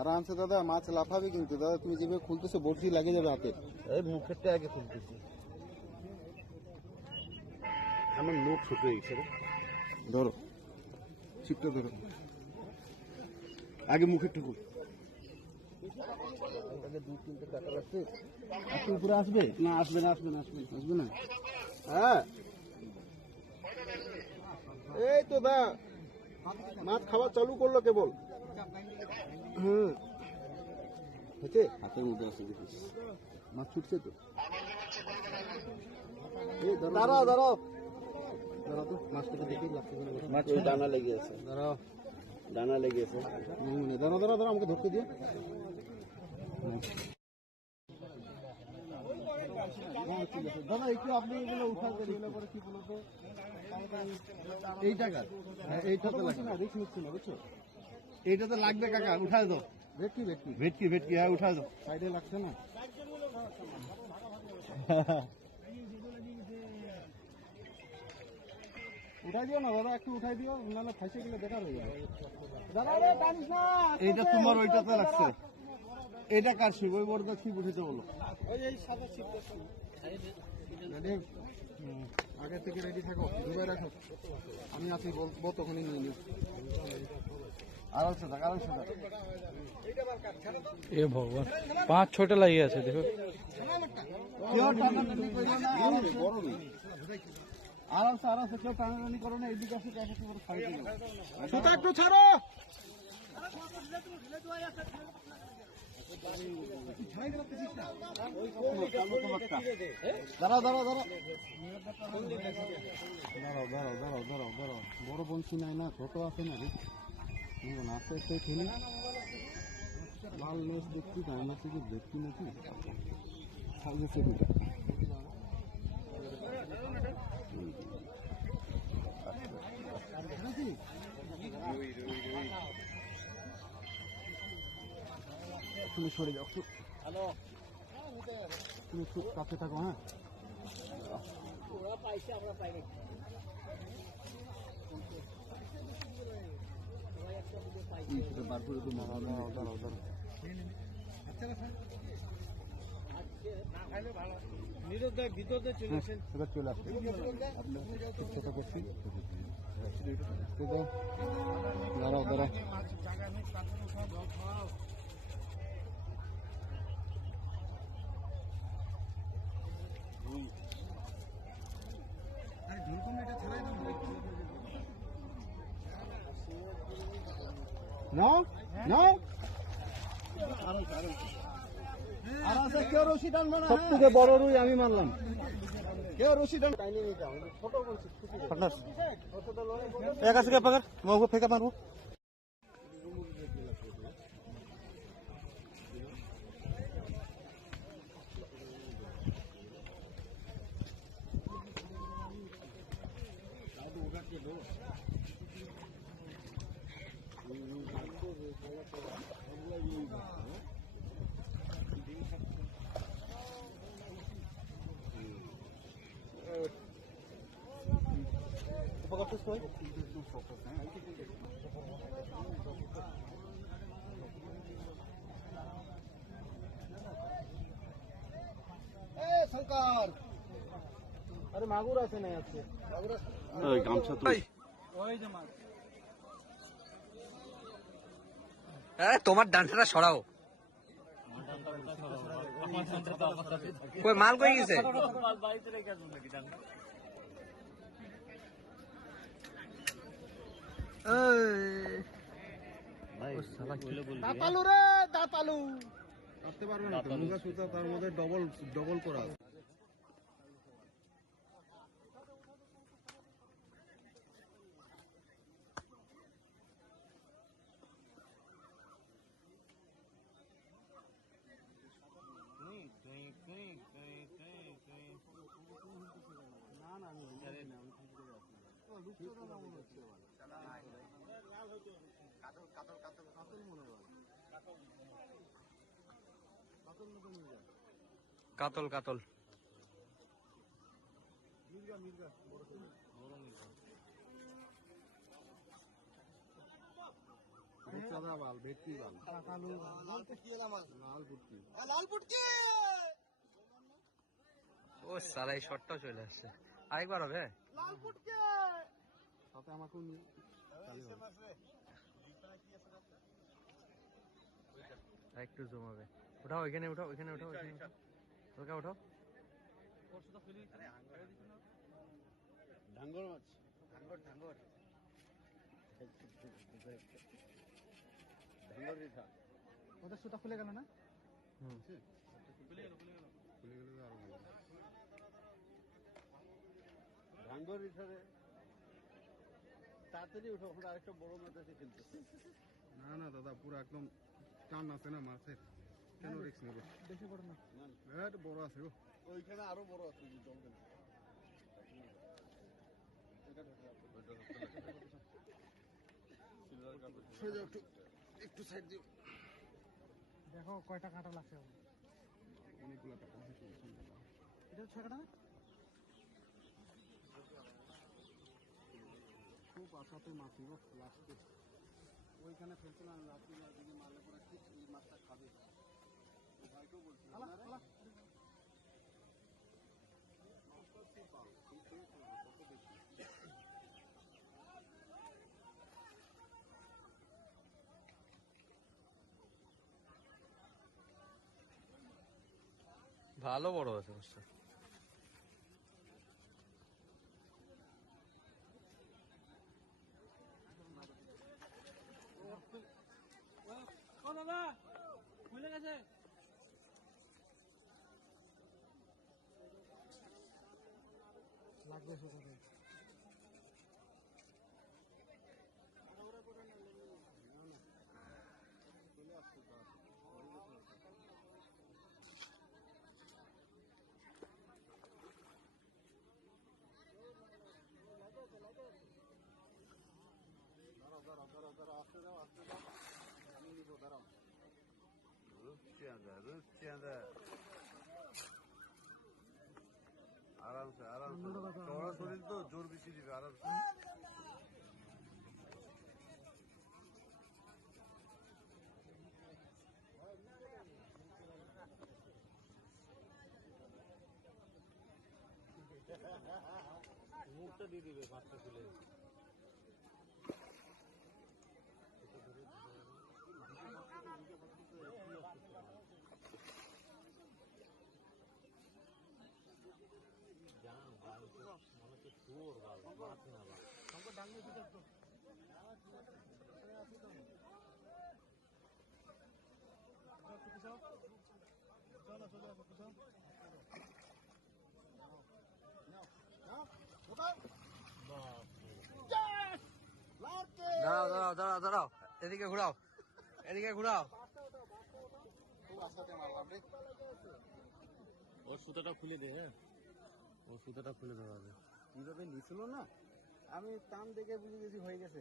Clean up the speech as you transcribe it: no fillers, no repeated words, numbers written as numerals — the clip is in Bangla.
आराम से दादा माछ लाफाबे কিন্তু দাদা তুমি যেভাবে খুলতেছো বড়শি লাগে যাবে হাতে। এই মুখেরটা আগে খুলতেছি। আমার মুখ ছোট হয়ে গেছে রে। ধরো ছিপটা ধরো আগে মুখেরটা খুল। আগে দুই তিনটে কাটা লাগছে। আপনি উপরে আসবে না? আসবে না, আসবে না, আসবে না। হ্যাঁ এই তো দা মাছ খাওয়া চালু করলো কেবল। হুম হচ্ছে হাতের মধ্যে আছে দেখিস মাছ ছুটছে তো। দাঁড়াও দাঁড়াও দাঁড়াও তো মাছটাকে দেখে লাগছে মাছ দানা লেগে আছে। দাঁড়াও দানা লেগে আছে। দাঁড়াও দাঁড়াও দাঁড়াও আমাকে ধরতে দিয়ে। দাদা একটু আপনি এগুলো উঠান করে কি বলতো এই টাকা এইটাতে লাগবে না রিস্ক নিচ্ছি না বুঝছো। এইটাতে লাগবে কাকা উঠায় দাও। ভেটকি ভেটকি ভেটকি ভেটকি হ্যাঁ উঠায় দাও। সাইডে লাগছে না উঠাই দিও না দাদা একটু উঠাই দিও নাহলে ফাঁসে গেলে বেকার হয়ে যাবে। দাদা রে টানিস না এইটা তোমার ওইটাতে লাগছে। এটা কার ছিপ ওই বড় ছিপ উঠেছে বলো। ওই এই সাদা ছিপটা আগে থেকে রেডি থাকো ডুবে রাখো আমি আছি বলবো তখনই নিয়ে নিও। আরামসে থাক আরামসে থাক। এ ভগবান 5-6টা লাগিয়ে আছে দেখো। আরামসে আরামসে কেউ টানাটানি করো না। এদিকে আসে সুতা একটু ছাড়ো। দাঁড়াও দাঁড়াও দাঁড়াও দাঁড়াও দাঁড়াও দাঁড়াও দাঁড়াও দাঁড়াও বড় বংশী নাই না ছোট আছে না আস্তে আস্তে খেলি। লাল মেস দেখছি টাইম আছে কি দেখছি নাকি গেছে দুটা। তুমি সরে যাও তুমি খুব কাছে থাকো। হ্যাঁ বার করে তো মারা দাঁড়াও দাঁড়াও দাঁড়াও ভিতরে চলে আসেন চলে আসছে আপনার চেষ্টা করছি। দাঁড়াও দাঁড়াও No? No? কেউ রশি টানবো না। সব থেকে বড় রুই আমি মানলাম। কেউ রশি টান ছোট বলছি এক আছে পাকার মগো ফেকা মারবো। শঙ্কর আরে মাগুর আছে না আজকে গামছা তো তোমার ডান্ডাটা সরাও। কই মাল কই গেছে? দাঁতালু রে দাঁতালু কাটতে পারবে না তো মুগা সুতা তার মধ্যে ডবল করা আছে। না না আমি জানি না, আমি ঠিক করে আছি। ও রূপচাঁদা না মনে হচ্ছে এবার। কাতল মনে হয়। কাতল মতো মির্গা। কাতল কাতল। মির্গা মির্গা বড় মির্গা। রূপচাঁদা বাল, ভেটকি বাল। লাল পুটকি লাল পুটকি। লাল পুটকি। ও সারা এই শটটাও চলে আসছে। আরেকবার হবে? লাল পুটকি। সাথে আমাকেও নিয়ে চালু হবে। একটু জুম হবে। উঠাও এখানে, উঠাও এখানে, উঠাও এখানে, উঠাও। হালকা উঠাও। ঢাঙ্গর মাছ। ঢাঙ্গর রিঠা। ওদের সুতা খুলে গেল না? খুলে গেল তো আরো ভালো। ঢাঙ্গর রিঠারে তাড়াতাড়ি উঠো, ওখানে আরেকটা বড় মাছ আছে খেলতেছে। না না দাদা, পুরো একদম টান আছে না মাছের, কেন রিস্ক নেবে? বেশি বড় না, এটা বড় আছে গো। ওইখানে আরো বড় আছে, জমবে না। একটু সাইড দিও। দেখো কয়টা কাঁটা লাগছে। অনেকগুলো কাঁটা। এটা 6 কাঁটা। খুব আশাতে মাছি গো লাস্টে। ওইখানে ফেলছিলাম রাত্রি দিকে, মারলে পরে ঠিক এই মাছটা খাবে। ভাইকেও বলছিলাম ভালো বড় আছে মাছটা। দাদা খুলে গেছে। লাগবে সেখানে। চলে আসছে দাঁড়াও, আসতে দাও, আমি নিবো, দাঁড়াও। রূপচাঁদা আরামসে আরামসে, চড়া শরীর তো, জোর বেশি দিবে, আরামসে। মুখটা দিয়ে দিবে মাছটা খুলে। দাঁড়াও দাঁড়াও দাঁড়াও দাঁড়াও, এদিকে ঘুরাও, এদিকে ঘুরাও। ওর সুতোটা খুলে দে। হ্যাঁ, ওর সুতোটা খুলে দেওয়া হবে। কিভাবে নিছিল না, আমি টান দেখে বুঝে গেছি হয়ে গেছে।